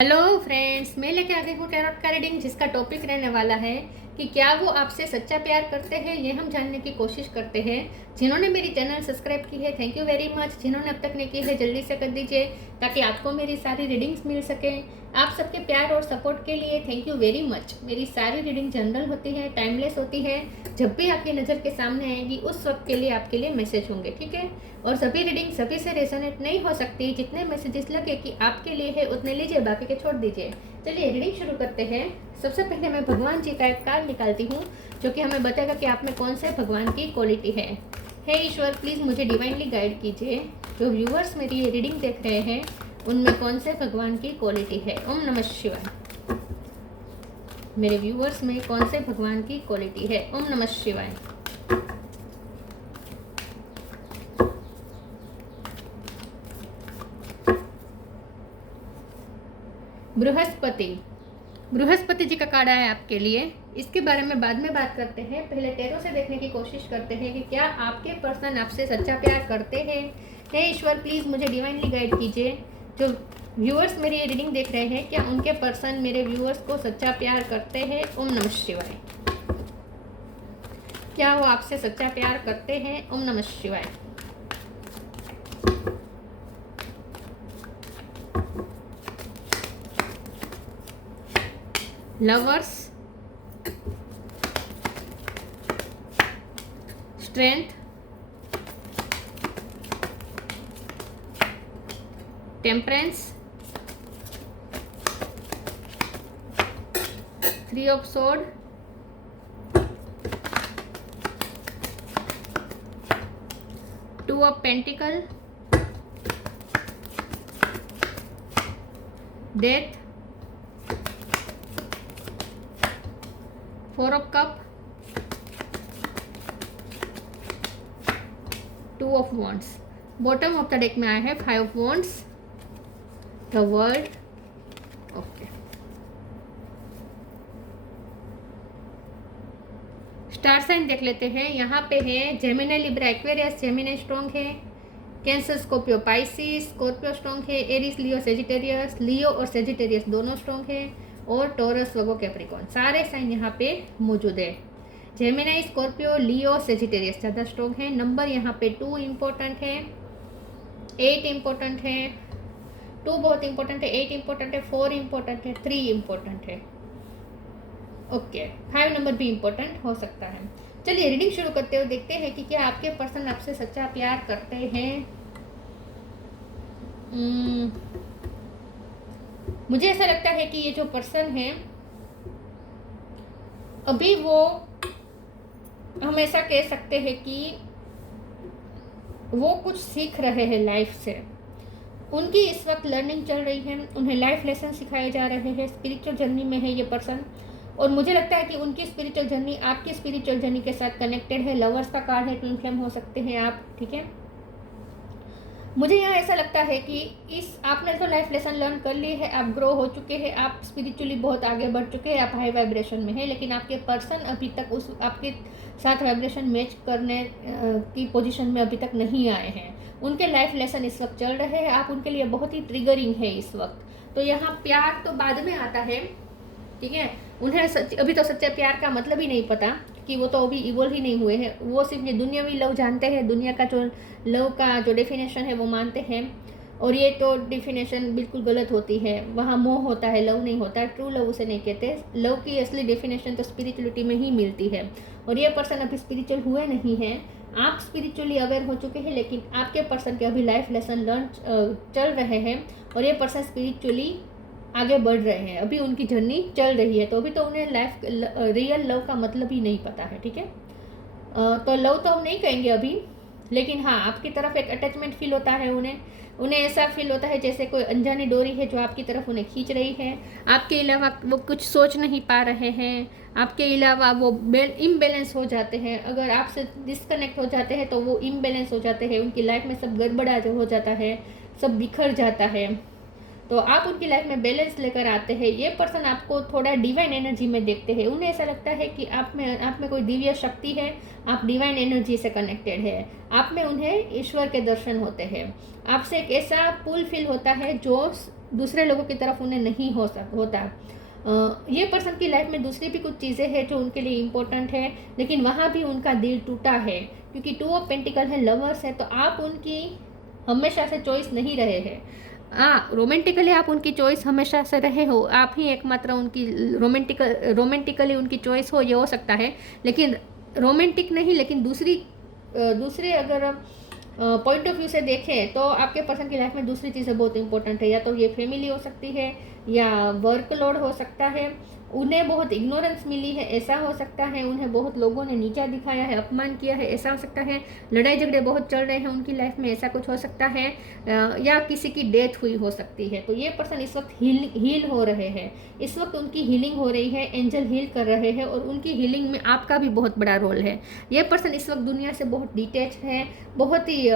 Hello friends, मैं लेके आ गई हूँ टैरोट का रीडिंग, जिसका टॉपिक रहने वाला है कि क्या वो आपसे सच्चा प्यार करते हैं। ये हम जानने की कोशिश करते हैं। जिन्होंने मेरी चैनल सब्सक्राइब की है, थैंक यू वेरी मच। जिन्होंने अब तक नहीं की है, जल्दी से कर दीजिए ताकि आपको मेरी सारी रीडिंग्स मिल सकें। आप सबके प्यार और सपोर्ट के लिए थैंक यू वेरी मच। मेरी सारी रीडिंग जनरल होती है, टाइमलेस होती है। जब भी आपकी नज़र के सामने आएगी उस वक्त के लिए आपके लिए मैसेज होंगे, ठीक है। और सभी रीडिंग सभी से रेजोनेट नहीं हो सकती। जितने मैसेजेस लगे कि आपके लिए है उतने लीजिए, बाकी के छोड़ दीजिए। चलिए रीडिंग शुरू करते हैं। सबसे पहले मैं भगवान जी का एक कार्ड निकालती हूँ जो कि हमें बताएगा कि आप में कौन से भगवान की क्वालिटी है। हे ईश्वर, प्लीज़ मुझे डिवाइनली गाइड कीजिए। जो व्यूअर्स मेरी ये रीडिंग देख रहे हैं उनमें कौन से भगवान की क्वालिटी है। ओम नमः शिवाय। मेरे व्यूअर्स में कौन से भगवान की क्वालिटी है। ओम नमः शिवाय। बृहस्पति जी का कार्ड आया आपके लिए। इसके बारे में बाद में बात करते हैं। पहले टैरो से देखने की कोशिश करते हैं कि क्या आपके पर्सन आपसे सच्चा प्यार करते हैं। हे ईश्वर, प्लीज़ मुझे डिवाइनली गाइड कीजिए। जो व्यूअर्स मेरी ये रीडिंग देख रहे हैं, क्या उनके पर्सन मेरे व्यूअर्स को सच्चा प्यार करते हैं। ओम नमः शिवाय। क्या वो आपसे सच्चा प्यार करते हैं। ओम नमः शिवाय। Lovers, strength, temperance, 3 of sword, 2 of pentacle, death, 4 of cup, 2 of wands. Bottom of the deck में आया है 5 of wands, the world. Okay, star sign देख लेते हैं। यहाँ पे है Gemini, Libra, Aquarius. Gemini strong है, Cancer, Scorpio, Pisces. Scorpio strong है, एरिस, लियो, सेजिटेरियस। लियो और सेजिटेरियस दोनों स्ट्रॉन्ग है, और टॉरस, वर्गो, कैप्रिकॉर्न, सारे साइन यहाँ पे मौजूद है। जेमिनी, स्कॉर्पियो, लियो, सेजिटेरियस ज़्यादा स्ट्रॉन्ग है। नंबर यहाँ पे 2 इम्पोर्टेंट है, 8 इम्पोर्टेंट है। 2 बहुत इम्पोर्टेंट है, 8 इम्पोर्टेंट है, 4 इम्पोर्टेंट है, 3 इम्पोर्टेंट है। ओके, 5 नंबर भी इम्पोर्टेंट हो सकता है। चलिए रीडिंग शुरू करते हुए देखते हैं कि क्या आपके पर्सन आपसे सच्चा प्यार करते हैं। मुझे ऐसा लगता है कि ये जो पर्सन है अभी वो, हम ऐसा कह सकते हैं कि वो कुछ सीख रहे हैं लाइफ से। उनकी इस वक्त लर्निंग चल रही है, उन्हें लाइफ लेसन सिखाए जा रहे हैं। स्पिरिचुअल जर्नी में है ये पर्सन, और मुझे लगता है कि उनकी स्पिरिचुअल जर्नी आपकी स्पिरिचुअल जर्नी के साथ कनेक्टेड है। लवर्स का कार्ड है, ट्विन फ्लेम हो सकते हैं आप, ठीक है। मुझे यहाँ ऐसा लगता है कि आपने तो लाइफ लेसन लर्न कर ली है, आप ग्रो हो चुके हैं, आप स्पिरिचुअली बहुत आगे बढ़ चुके हैं, आप हाई वाइब्रेशन में हैं, लेकिन आपके पर्सन अभी तक उस आपके साथ वाइब्रेशन मैच करने की पोजीशन में अभी तक नहीं आए हैं। उनके लाइफ लेसन इस वक्त चल रहे हैं, आप उनके लिए बहुत ही ट्रिगरिंग है इस वक्त। तो यहाँ प्यार तो बाद में आता है, ठीक है। उन्हें अभी तो सच्चे प्यार का मतलब ही नहीं पता, कि वो तो अभी इवोल्व ही नहीं हुए हैं। वो सिर्फ ये दुनियावी लव जानते हैं, दुनिया का जो लव का जो डेफिनेशन है वो मानते हैं, और ये तो डेफिनेशन बिल्कुल गलत होती है। वहाँ मोह होता है, लव नहीं होता है। ट्रू लव उसे नहीं कहते। लव की असली डेफिनेशन तो स्पिरिचुअलिटी में ही मिलती है, और ये पर्सन अभी स्पिरिचुअल हुए नहीं हैं। आप स्पिरिचुअली अवेयर हो चुके हैं, लेकिन आपके पर्सन के अभी लाइफ लेसन लर्न चल रहे हैं, और ये पर्सन स्पिरिचुअली आगे बढ़ रहे हैं। अभी उनकी जर्नी चल रही है, तो अभी तो उन्हें लाइफ रियल लव का मतलब ही नहीं पता है, ठीक है। तो लव तो हम नहीं कहेंगे अभी, लेकिन हाँ, आपकी तरफ एक अटैचमेंट फील होता है उन्हें ऐसा फील होता है जैसे कोई अनजानी डोरी है जो आपकी तरफ उन्हें खींच रही है। आपके अलावा वो कुछ सोच नहीं पा रहे हैं, आपके अलावा वो इम्बैलेंस हो जाते हैं। अगर आपसे डिस्कनेक्ट हो जाते हैं तो वो इम्बैलेंस हो जाते हैं, उनकी लाइफ में सब गड़बड़ा हो जाता है, सब बिखर जाता है। तो आप उनकी लाइफ में बैलेंस लेकर आते हैं। ये पर्सन आपको थोड़ा डिवाइन एनर्जी में देखते हैं। उन्हें ऐसा लगता है कि आप में कोई दिव्य शक्ति है, आप डिवाइन एनर्जी से कनेक्टेड है, आप में उन्हें ईश्वर के दर्शन होते हैं। आपसे एक ऐसा पुल फील होता है जो दूसरे लोगों की तरफ उन्हें नहीं होता। ये पर्सन की लाइफ में दूसरी भी कुछ चीज़ें हैं जो उनके लिए इम्पोर्टेंट है, लेकिन वहाँ भी उनका दिल टूटा है, क्योंकि 2 ऑफ पेंटिकल है, लवर्स है, तो आप उनकी हमेशा से चॉइस नहीं रहे हैं। रोमांटिकली आप उनकी चॉइस हमेशा से रहे हो, आप ही एकमात्र उनकी रोमांटिकली उनकी चॉइस हो, ये हो सकता है। लेकिन रोमांटिक नहीं, लेकिन दूसरे अगर पॉइंट ऑफ व्यू से देखें तो आपके पर्सन की लाइफ में दूसरी चीज़ें बहुत इंपॉर्टेंट है। या तो ये फैमिली हो सकती है, या वर्कलोड हो सकता है, उन्हें बहुत इग्नोरेंस मिली है ऐसा हो सकता है, उन्हें बहुत लोगों ने नीचा दिखाया है, अपमान किया है ऐसा हो सकता है, लड़ाई झगड़े बहुत चल रहे हैं उनकी लाइफ में ऐसा कुछ हो सकता है, या किसी की डेथ हुई हो सकती है। तो ये पर्सन इस वक्त हील हो रहे हैं, इस वक्त उनकी हीलिंग हो रही है, एंजल हील कर रहे हैं, और उनकी हीलिंग में आपका भी बहुत बड़ा रोल है। ये पर्सन इस वक्त दुनिया से बहुत डिटैच है, बहुत ही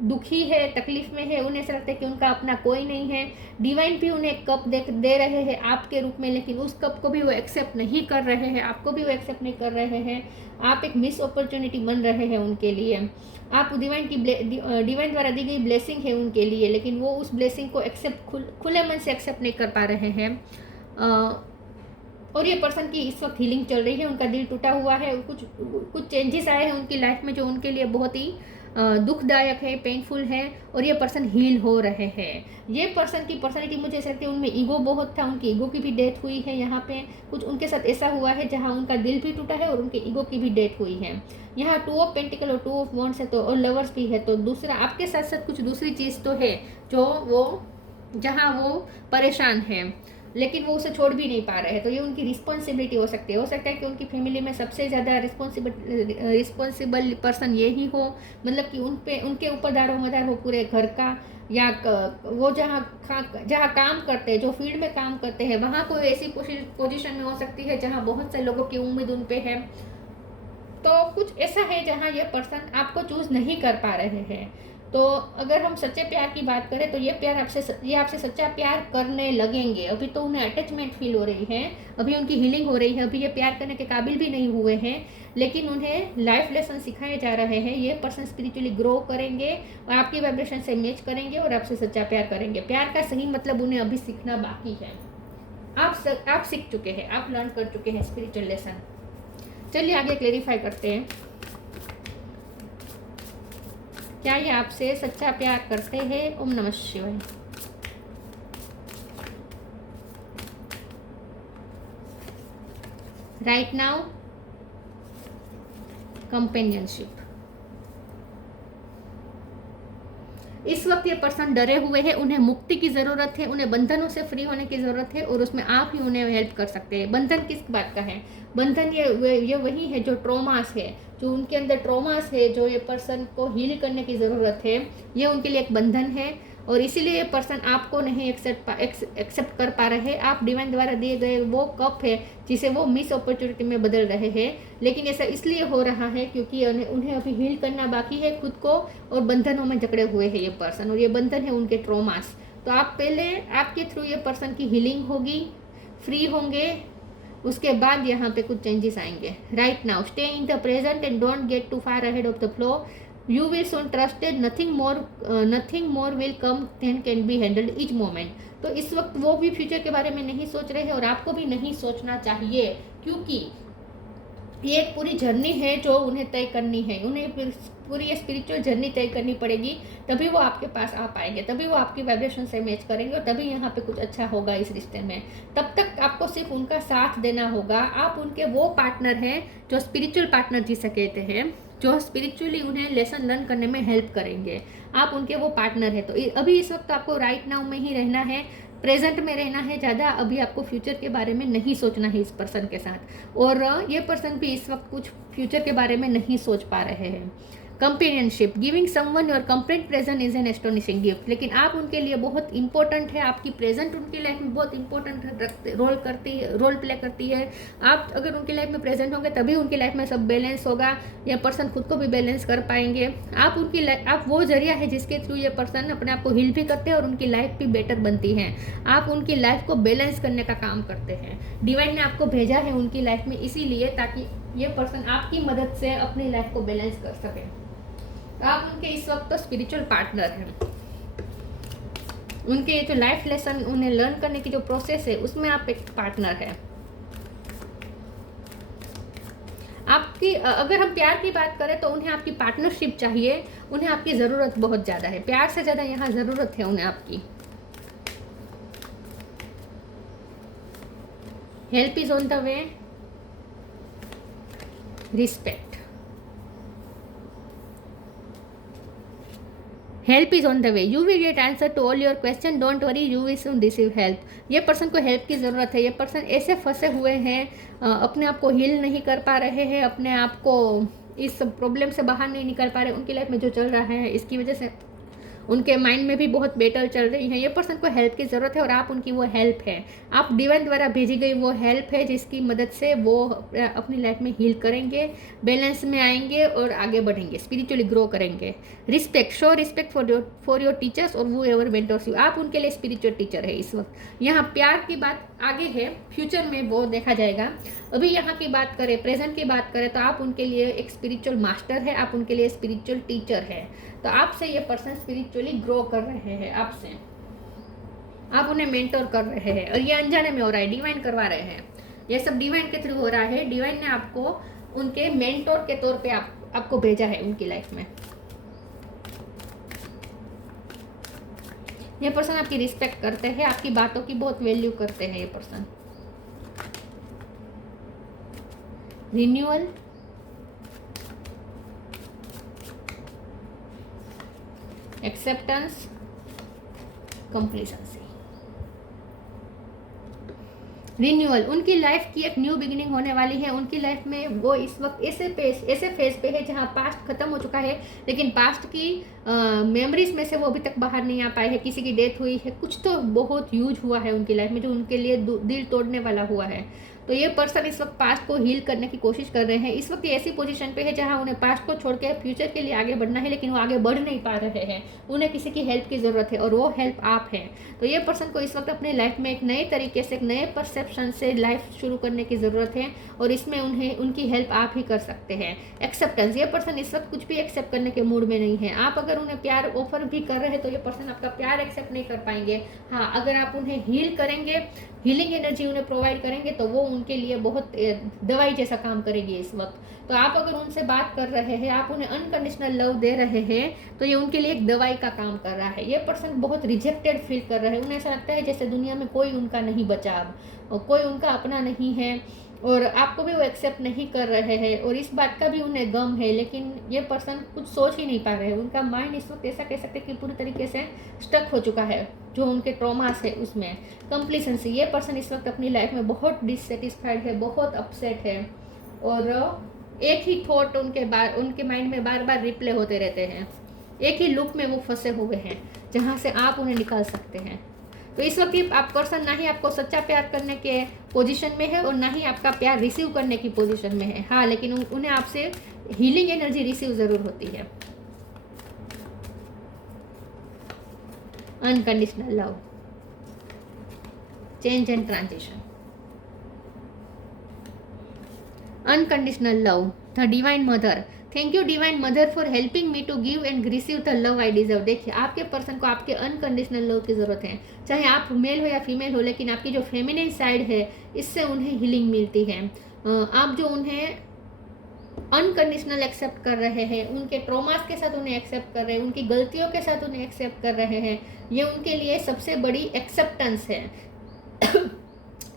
दुखी है, तकलीफ में है, उन्हें ऐसा लगता है कि उनका अपना कोई नहीं है। डिवाइन भी उन्हें एक कप दे रहे हैं आपके रूप में, लेकिन उस कप को भी वो एक्सेप्ट नहीं कर रहे हैं, आपको भी वो एक्सेप्ट नहीं कर रहे हैं। आप एक मिस अपॉर्चुनिटी बन रहे हैं उनके लिए, आप डिवाइन द्वारा दी गई ब्लेसिंग है उनके लिए, लेकिन वो उस ब्लेसिंग को एक्सेप्ट खुले मन से एक्सेप्ट नहीं कर पा रहे हैं। और ये पर्सन की इस वक्त हीलिंग चल रही है, उनका दिल टूटा हुआ है, कुछ चेंजेस आए हैं उनकी लाइफ में जो उनके लिए बहुत ही दुखदायक है, पेनफुल है, और ये पर्सन हील हो रहे हैं। ये पर्सन की पर्सनैलिटी मुझे ऐसा लगता है उनमें ईगो बहुत था, उनकी ईगो की भी डेथ हुई है। यहाँ पे कुछ उनके साथ ऐसा हुआ है जहाँ उनका दिल भी टूटा है और उनके ईगो की भी डेथ हुई है। यहाँ 2 ऑफ पेंटिकल और 2 ऑफ वॉन्ड्स है, तो और लवर्स भी है, तो दूसरा आपके साथ साथ कुछ दूसरी चीज़ तो है जहाँ वो परेशान है, लेकिन वो उसे छोड़ भी नहीं पा रहे हैं। तो ये उनकी रिस्पॉन्सिबिलिटी हो सकती है। हो सकता है कि उनकी फैमिली में सबसे ज़्यादा रिस्पॉन्सिबल पर्सन ये ही हो, मतलब कि उनके ऊपर दारोमदार हो पूरे घर का, या वो जहाँ काम करते हैं, जो फील्ड में काम करते हैं, वहाँ कोई ऐसी पोजीशन में हो सकती है जहाँ बहुत से लोगों की उम्मीद उन पे है। तो कुछ ऐसा है जहाँ ये पर्सन आपको चूज़ नहीं कर पा रहे हैं। तो अगर हम सच्चे प्यार की बात करें तो ये आपसे सच्चा प्यार करने लगेंगे। अभी तो उन्हें अटैचमेंट फील हो रही है, अभी उनकी हीलिंग हो रही है, अभी ये प्यार करने के काबिल भी नहीं हुए हैं, लेकिन उन्हें लाइफ लेसन सिखाए जा रहे हैं। ये पर्सन स्पिरिचुअली ग्रो करेंगे और आपकी वाइब्रेशन से मैच करेंगे और आपसे सच्चा प्यार करेंगे। प्यार का सही मतलब उन्हें अभी सीखना बाकी है। आप सीख चुके हैं, आप लर्न कर चुके हैं स्पिरिचुअल लेसन। चलिए आगे क्लेरिफाई करते हैं, क्या ये आपसे सच्चा प्यार करते हैं? ओम नमः शिवाय। Right now companionship. इस वक्त ये पर्सन डरे हुए हैं, उन्हें मुक्ति की ज़रूरत है, उन्हें बंधनों से फ्री होने की ज़रूरत है, और उसमें आप ही उन्हें हेल्प कर सकते हैं। बंधन किस बात का है? बंधन ये वही है जो ट्रॉमास है, जो उनके अंदर ट्रॉमास है, जो ये पर्सन को हील करने की ज़रूरत है, ये उनके लिए एक बंधन है। और इसीलिए ये पर्सन आपको नहीं एक्सेप्ट कर पा रहे। आप डिवाइन द्वारा दिए गए वो कप है जिसे वो मिस अपॉर्चुनिटी में बदल रहे हैं, लेकिन ऐसा इसलिए हो रहा है क्योंकि उन्हें अभी हील करना बाकी है खुद को, और बंधनों में जकड़े हुए हैं ये पर्सन, और ये बंधन है उनके ट्रॉमास। तो आप पहले आपके थ्रू ये पर्सन की हीलिंग होगी, फ्री होंगे, उसके बाद यहाँ पे कुछ चेंजेस आएंगे। Right now stay in the present and don't get too far ahead of the flow. You will soon trusted, nothing more will come than can be handled each moment। तो इस वक्त वो भी फ्यूचर के बारे में नहीं सोच रहे हैं, और आपको भी नहीं सोचना चाहिए, क्योंकि ये एक पूरी जर्नी है जो उन्हें तय करनी है। उन्हें पूरी स्पिरिचुअल जर्नी तय करनी पड़ेगी, तभी वो आपके पास आ पाएंगे, तभी वो आपकी वाइब्रेशन से मैच करेंगे, और तभी यहाँ पे कुछ अच्छा होगा इस रिश्ते में। तब तक आपको सिर्फ उनका साथ देना होगा। आप उनके वो पार्टनर हैं जो स्पिरिचुअल पार्टनर जिसे कहते हैं, जो स्पिरिचुअली उन्हें लेसन लर्न करने में हेल्प करेंगे। आप उनके वो पार्टनर है। तो अभी इस वक्त आपको राइट नाउ में ही रहना है, प्रेजेंट में रहना है। ज़्यादा अभी आपको फ्यूचर के बारे में नहीं सोचना है इस पर्सन के साथ, और ये पर्सन भी इस वक्त कुछ फ्यूचर के बारे में नहीं सोच पा रहे हैं। Companionship, giving someone your complete present is an astonishing gift. लेकिन आप उनके लिए बहुत इंपॉर्टेंट है, आपकी प्रेजेंट उनकी लाइफ में बहुत इंपॉर्टेंट रोल प्ले करती है। आप अगर उनकी लाइफ में प्रेजेंट होंगे तभी उनकी लाइफ में सब बैलेंस होगा, या पर्सन खुद को भी बैलेंस कर पाएंगे। आप वो जरिया है जिसके थ्रू ये पर्सन अपने आप को हील भी करते हैं और उनकी लाइफ भी बेटर बनती है। आप उनकी लाइफ को बैलेंस करने का काम करते हैं। डिवाइन ने आपको भेजा है उनकी लाइफ में इसीलिए, ताकि ये पर्सन आपकी मदद से अपनी लाइफ को बैलेंस कर सके। आप उनके इस वक्त तो स्पिरिचुअल पार्टनर हैं। उनके ये जो लाइफ लेसन उन्हें लर्न करने की जो प्रोसेस है उसमें आप एक पार्टनर है। आपकी अगर हम प्यार की बात करें तो उन्हें आपकी पार्टनरशिप चाहिए, उन्हें आपकी ज़रूरत बहुत ज़्यादा है, प्यार से ज़्यादा यहाँ ज़रूरत है उन्हें आपकी। Help is on the way, respect, help is on the way, you will get answer to all your question, don't worry, you will soon receive help. ये पर्सन को हेल्प की ज़रूरत है। ये पर्सन ऐसे फंसे हुए हैं, अपने आप को हील नहीं कर पा रहे हैं, अपने आप को इस प्रॉब्लम से बाहर नहीं निकल पा रहे। उनकी लाइफ में जो चल रहा है इसकी वजह से उनके माइंड में भी बहुत बैटल चल रही है। ये पर्सन को हेल्प की ज़रूरत है और आप उनकी वो हेल्प है, आप डिवाइन द्वारा भेजी गई वो हेल्प है जिसकी मदद से वो अपनी लाइफ में हील करेंगे, बैलेंस में आएंगे और आगे बढ़ेंगे, स्पिरिचुअली ग्रो करेंगे। Respect, show respect for your teachers और वो एवर मेंटर्स यू, आप उनके लिए स्पिरिचुअल टीचर है इस वक्त। यहाँ प्यार की बात आगे है, फ्यूचर में वो देखा जाएगा। अभी यहाँ की बात करें, प्रेजेंट की बात करें तो आप उनके लिए एक स्पिरिचुअल मास्टर है, आप उनके लिए स्पिरिचुअल टीचर है। तो आपसे ये पर्सन स्पिरिचुअली ग्रो कर रहे हैं, आपसे आप उन्हें मेंटर कर रहे हैं और ये अनजाने में हो रहा है, डिवाइन करवा रहे हैं। ये सब डिवाइन के थ्रू हो रहा है। डिवाइन ने आपको उनके मेंटर के तौर पे आपको भेजा है उनकी लाइफ में। ये पर्सन आपकी रिस्पेक्ट करते हैं, आपकी बातों की बहुत वैल्यू करते हैं ये person. Renewal, acceptance, complacency. Renewal, उनकी लाइफ की एक न्यू बिगिनिंग होने वाली है। उनकी लाइफ में वो इस वक्त ऐसे फेज पे है जहाँ पास्ट खत्म हो चुका है, लेकिन पास्ट की मेमोरीज में से वो अभी तक बाहर नहीं आ पाए हैं। किसी की डेथ हुई है, कुछ तो बहुत ह्यूज हुआ है उनकी लाइफ में जो उनके लिए दिल तोड़ने वाला हुआ है। तो ये पर्सन इस वक्त पास्ट को हील करने की कोशिश कर रहे हैं। इस वक्त ये ऐसी पोजीशन पे है जहां उन्हें पास्ट को छोड़ के फ्यूचर के लिए आगे बढ़ना है, लेकिन वो आगे बढ़ नहीं पा रहे हैं। उन्हें किसी की हेल्प की ज़रूरत है और वो हेल्प आप हैं। तो ये पर्सन को इस वक्त अपनी लाइफ में एक नए तरीके से, एक नए परसेप्शन से लाइफ शुरू करने की ज़रूरत है और इसमें उन्हें उनकी हेल्प आप ही कर सकते हैं। एक्सेप्टेंस, ये पर्सन इस वक्त कुछ भी एक्सेप्ट करने के मूड में नहीं है। आप अगर उन्हें प्यार ऑफर भी कर रहे हैं तो ये पर्सन आपका प्यार एक्सेप्ट नहीं कर पाएंगे। हाँ, अगर आप उन्हें हील करेंगे, हीलिंग एनर्जी उन्हें प्रोवाइड करेंगे तो वो उनके लिए बहुत दवाई जैसा काम करेगी इस वक्त। तो आप अगर उनसे बात कर रहे हैं, आप उन्हें अनकंडीशनल लव दे रहे हैं तो ये उनके लिए एक दवाई का काम कर रहा है। ये पर्सन बहुत रिजेक्टेड फील कर रहे हैं, उन्हें ऐसा लगता है जैसे दुनिया में कोई उनका नहीं बचा अब, और कोई उनका अपना नहीं है और आपको भी वो एक्सेप्ट नहीं कर रहे हैं और इस बात का भी उन्हें गम है। लेकिन ये पर्सन कुछ सोच ही नहीं पा रहे हैं। उनका माइंड इस वक्त ऐसा कह सकते कि पूरी तरीके से स्टक हो चुका है जो उनके ट्रॉमास है उसमें। कंप्लीसेंसी, ये पर्सन इस वक्त अपनी लाइफ में बहुत डिससेटिस्फाइड है, बहुत अपसेट है और एक ही थॉट उनके माइंड में बार बार रिप्ले होते रहते हैं। एक ही लूप में वो फंसे हुए हैं जहाँ से आप उन्हें निकाल सकते हैं। तो इस वक्त आप पर्सन ना ही आपको सच्चा प्यार करने के पोजीशन में है और ना ही आपका प्यार रिसीव करने की पोजीशन में है। हाँ, लेकिन उन्हें आपसे हीलिंग एनर्जी रिसीव ज़रूर होती है। Unconditional love, change and transition. Unconditional love, the divine mother, thank you divine mother for helping me to give and receive the love I deserve. देखिए, आपके पर्सन को आपके अनकंडीशनल लव की ज़रूरत है, चाहे आप मेल हो या फीमेल हो, लेकिन आपकी जो फेमिनिन साइड है इससे उन्हें हीलिंग मिलती है। आप जो उन्हें अनकंडीशनल एक्सेप्ट कर रहे हैं, उनके ट्रॉमास के साथ उन्हें एक्सेप्ट कर रहे हैं, उनकी गलतियों के साथ उन्हें एक्सेप्ट कर रहे हैं, ये उनके लिए सबसे बड़ी एक्सेप्टेंस है।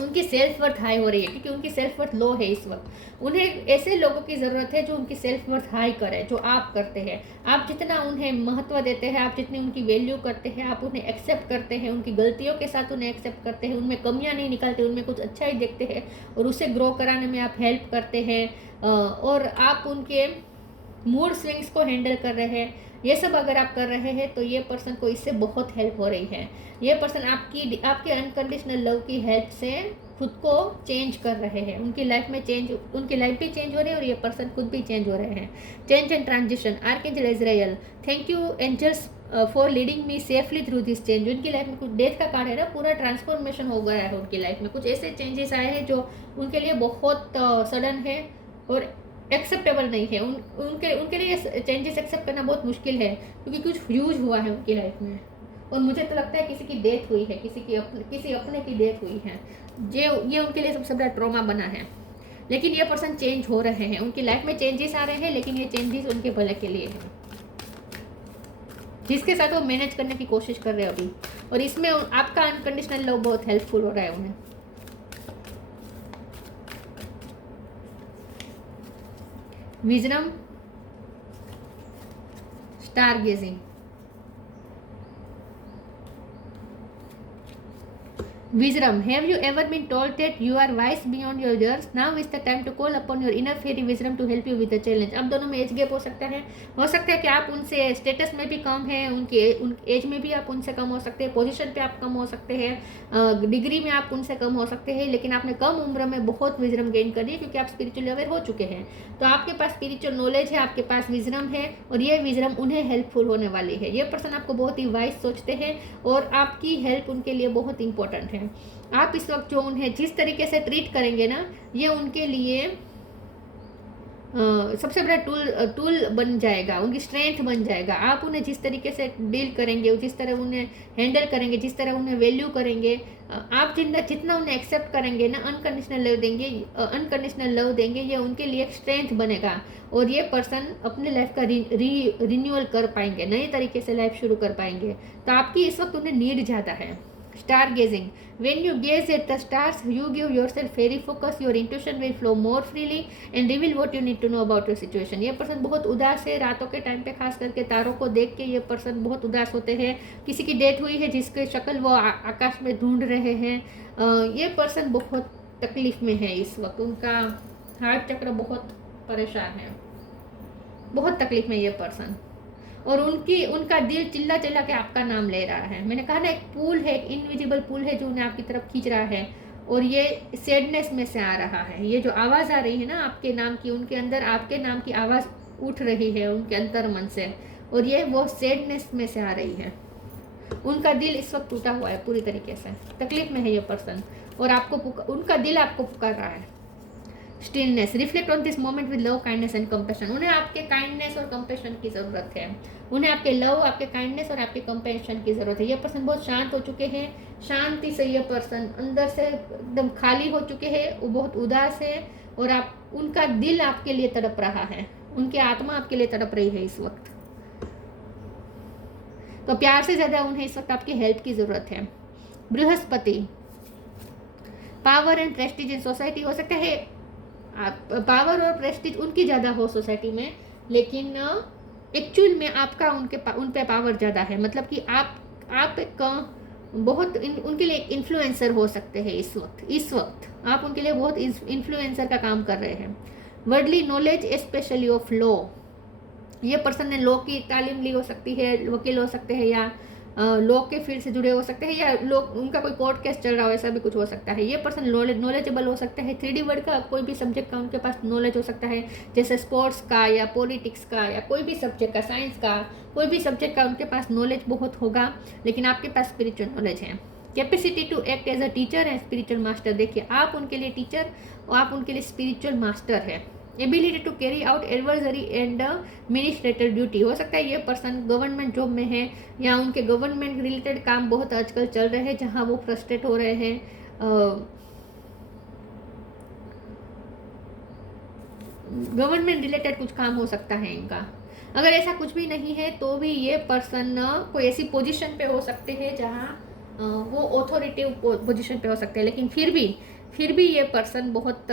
उनकी सेल्फ वर्थ हाई हो रही है क्योंकि उनकी सेल्फ वर्थ लो है इस वक्त। उन्हें ऐसे लोगों की ज़रूरत है जो उनकी सेल्फ वर्थ हाई करे, जो आप करते हैं। आप जितना उन्हें महत्व देते हैं, आप जितनी उनकी वैल्यू करते हैं, आप उन्हें एक्सेप्ट करते हैं, उनकी गलतियों के साथ उन्हें एक्सेप्ट करते हैं, उनमें कमियां नहीं निकालते, उनमें कुछ अच्छा ही देखते हैं और उसे ग्रो कराने में आप हेल्प करते हैं और आप उनके मूड स्विंग्स को हैंडल कर रहे हैं। ये सब अगर आप कर रहे हैं तो ये पर्सन को इससे बहुत हेल्प हो रही है। ये पर्सन आपके अनकंडीशनल लव की हेल्प से खुद को चेंज कर रहे हैं। उनकी लाइफ में चेंज, उनकी लाइफ भी चेंज हो रही है और ये पर्सन खुद भी चेंज हो रहे हैं। Change and transition, archangel Azrael, thank you angels for leading me safely through this change. उनकी लाइफ में कुछ डेथ का कार्ड है ना, पूरा ट्रांसफॉर्मेशन हो गया है उनकी लाइफ में। कुछ ऐसे चेंजेस आए हैं जो उनके लिए बहुत सडन है और एक्सेप्टेबल नहीं है। उनके लिए चेंजेस एक्सेप्ट करना बहुत मुश्किल है क्योंकि कुछ ह्यूज हुआ है उनकी लाइफ में। और मुझे तो लगता है किसी की डेथ हुई है, किसी अपने की डेथ हुई है, ये उनके लिए सबसे बड़ा ट्रॉमा बना है। लेकिन ये पर्सन चेंज हो रहे हैं, उनकी लाइफ में चेंजेस आ रहे हैं, लेकिन ये चेंजेस उनके भले के लिए हैं, जिसके साथ वो मैनेज करने की कोशिश कर रहे हैं अभी। और इसमें आपका अनकंडीशनल लव बहुत हेल्पफुल हो रहा है उन्हें। Wisdom, stargazing, Wisdom. Have you ever been told that you are wise beyond your years? Now is the time to call upon your inner fairy wisdom to help you with the challenge. अब दोनों में age gap हो सकता है कि आप उनसे status में भी कम है, उन एज में भी आप उनसे कम हो सकते हैं, पोजीशन पे आप कम हो सकते हैं, डिग्री में आप उनसे कम हो सकते हैं, लेकिन आपने कम उम्र में बहुत विजडम गेन कर ली क्योंकि आप स्पिरिचुअली अवेयर हो चुके हैं। तो आपके पास स्पिरिचुअल नॉलेज है, आपके पास विजडम है, और ये विजडम उन्हें हेल्पफुल होने वाली है। ये पर्सन आपको बहुत ही वाइज सोचते हैं और आपकी हेल्प उनके लिए बहुत इंपॉर्टेंट है। आप इस वक्त जो उन्हें जिस तरीके से ट्रीट करेंगे ना, ये उनके लिए सबसे बड़ा टूल बन जाएगा, उनकी स्ट्रेंथ बन जाएगा। आप उन्हें जिस तरीके से डील करेंगे, जिस तरह उन्हें हैंडल करेंगे, जिस तरह उन्हें वैल्यू करेंगे, आप जितना उन्हें एक्सेप्ट करेंगे ना, अनकंडीशनल लव देंगे, ये उनके लिए एक स्ट्रेंथ बनेगा। और ये पर्सन अपने लाइफ का रिन्यूअल कर पाएंगे, नए तरीके से लाइफ शुरू कर पाएंगे। तो आपकी इस वक्त उन्हें नीड ज़्यादा है। Star gazing. When you gaze at the stars, you give yourself fairy focus. Your intuition will flow more freely and reveal what you need to know about your situation. ये पर्सन बहुत उदास है, रातों के time पे खास करके तारों को देख के ये पर्सन बहुत उदास होते हैं। किसी की डेथ हुई है जिसके शक्ल वो आकाश में ढूंढ रहे हैं। ये पर्सन बहुत तकलीफ में है इस वक्त, उनका हार्ट चक्र बहुत परेशान है, बहुत तकलीफ में ये पर्सन। और उनका दिल चिल्ला चिल्ला के आपका नाम ले रहा है। मैंने कहा ना, एक पुल है, एक इनविजिबल पुल है जो उन्हें आपकी तरफ खींच रहा है, और ये सैडनेस में से आ रहा है। ये जो आवाज़ आ रही है ना आपके नाम की, उनके अंदर आपके नाम की आवाज़ उठ रही है उनके अंतर मन से, और ये वो सैडनेस में से आ रही है। उनका दिल इस वक्त टूटा हुआ है पूरी तरीके से, तकलीफ में है ये पर्सन, और उनका दिल आपको पुकार रहा है। Stillness, reflect on this moment with love, kindness and compassion. उन्हें आपके काइंडनेस और कंपैशन की ज़रूरत है, उन्हें आपके लव, आपके काइंडनेस और आपके कंपैशन की ज़रूरत है। ये पर्सन बहुत शांत हो चुके हैं, शांति से ये पर्सन अंदर से एकदम खाली हो चुके हैं, वो बहुत उदास है, और उनका दिल आपके लिए तड़प रहा है, उनकी आत्मा आपके लिए तड़प रही है इस वक्त। तो प्यार से ज़्यादा उन्हें इस वक्त आपकी हेल्प की ज़रूरत है। Brihaspati, power and Prestige in society. हो सकता है पावर और प्रेस्टीज उनकी ज़्यादा हो सोसाइटी में, लेकिन एक्चुअल में आपका उन पे पावर ज़्यादा है। मतलब कि आप एक बहुत उनके लिए इन्फ्लुएंसर हो सकते हैं इस वक्त आप उनके लिए बहुत इन्फ्लुएंसर का काम कर रहे हैं। Worldly knowledge specially of law, ये पर्सन ने लॉ की तालीम ली हो सकती है, वकील हो सकते हैं, या लॉ के फील्ड से जुड़े हो सकते हैं, या लोग उनका कोई कोर्ट केस चल रहा हो, ऐसा भी कुछ हो सकता है। ये पर्सन नॉलेजेबल हो सकता है, 3D वर्ड का कोई भी सब्जेक्ट का उनके पास नॉलेज हो सकता है, जैसे स्पोर्ट्स का या पॉलिटिक्स का या कोई भी सब्जेक्ट का, साइंस का, कोई भी सब्जेक्ट का उनके पास नॉलेज बहुत होगा। लेकिन आपके पास स्पिरिचुअल नॉलेज है। Capacity to act as a teacher and spiritual master. देखिए, आप उनके लिए टीचर और आप उनके लिए स्पिरिचुअल मास्टर है। Ability to carry out adversary and administrator duty. हो सकता है ये पर्सन गवर्नमेंट जॉब में है, या उनके गवर्नमेंट रिलेटेड काम बहुत आजकल चल रहे हैं जहां वो फ्रस्ट्रेट हो रहे हैं। गवर्नमेंट रिलेटेड कुछ काम हो सकता है इनका। अगर ऐसा कुछ भी नहीं है तो भी ये पर्सन कोई ऐसी पोजीशन पे हो सकते हैं जहां वो ऑथोरिटिव पोजीशन पे हो सकते हैं, लेकिन फिर भी ये पर्सन बहुत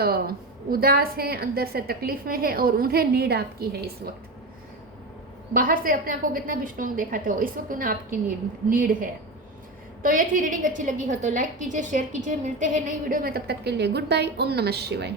उदास है, अंदर से तकलीफ में है, और उन्हें नीड आपकी है इस वक्त। बाहर से अपने आप को कितना भी स्ट्रॉन्ग दिखाते हो, इस वक्त उन्हें आपकी नीड है। तो ये थी रीडिंग। अच्छी लगी हो तो लाइक कीजिए, शेयर कीजिए। मिलते हैं नई वीडियो में, तब तक के लिए गुड बाय। ओम नमः शिवाय।